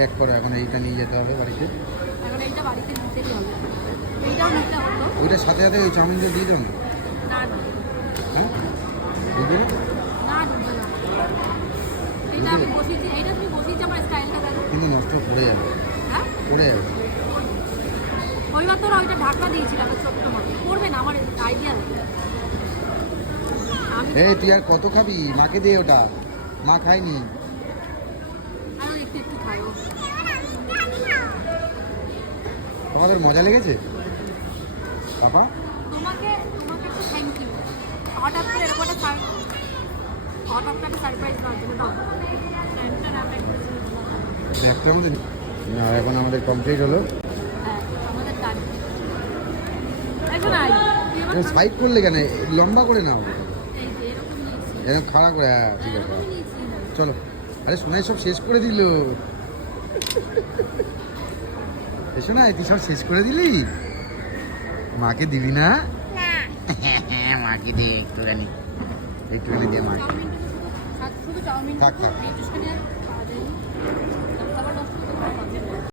Pack করো, এখন এইটা নিয়ে যেতে হবে বাড়িতে। এখন এইটা বাড়িতে নিতেই হবে। এইটাও নিতে হতো। ওইটার সাথে সাথে ওই চাউমিনটা দিয়ে দাও না। না না হ্যাঁ বুঝলে না ঢুকবে না। এইটা আমি বসিয়েছি, এইটা তুমি বসিয়েছি আমার স্টাইলটা দেখো। কিন্তু নষ্ট পড়ে যাবে, হ্যাঁ পড়ে যাবে। ওইবার তোরা ওইটা ঢাকা দিয়েছিলাম ছোট্ট মাকে, করবে না আমার আইডিয়া নেই। আমি এই তুই আর কত খাবি? মাকে দে ওটা, মা খায়নি। আরো একটু একটু খাই। তোমাদের মজা লেগেছে বাবা? তোমাকে তোমাকে একটু থ্যাংক ইউ। হঠাৎ করে এরকম একটা হঠাৎ করে সারপ্রাইজ দেওয়ার জন্য দাও। একটা আমাদের আর এখন আমাদের কমপ্লিট হলো। হ্যাঁ আমাদের কাজ। এখন আই সাইড করলে কেন? লম্বা করে নাও, এই যে এরকম নিয়েছি। এরকম খাড়া করে। হ্যাঁ ঠিক আছে, এরকমই নিয়েছি। চলো। আরে সোনাই সব শেষ করে দিল। সোনাই তুই সব শেষ করে দিলি, মাকে দিবি না? মাকে দে একটুখানি, একটুখানি দে মাকে। শুধু চাউমিন থাক থাক। একটুখানি আর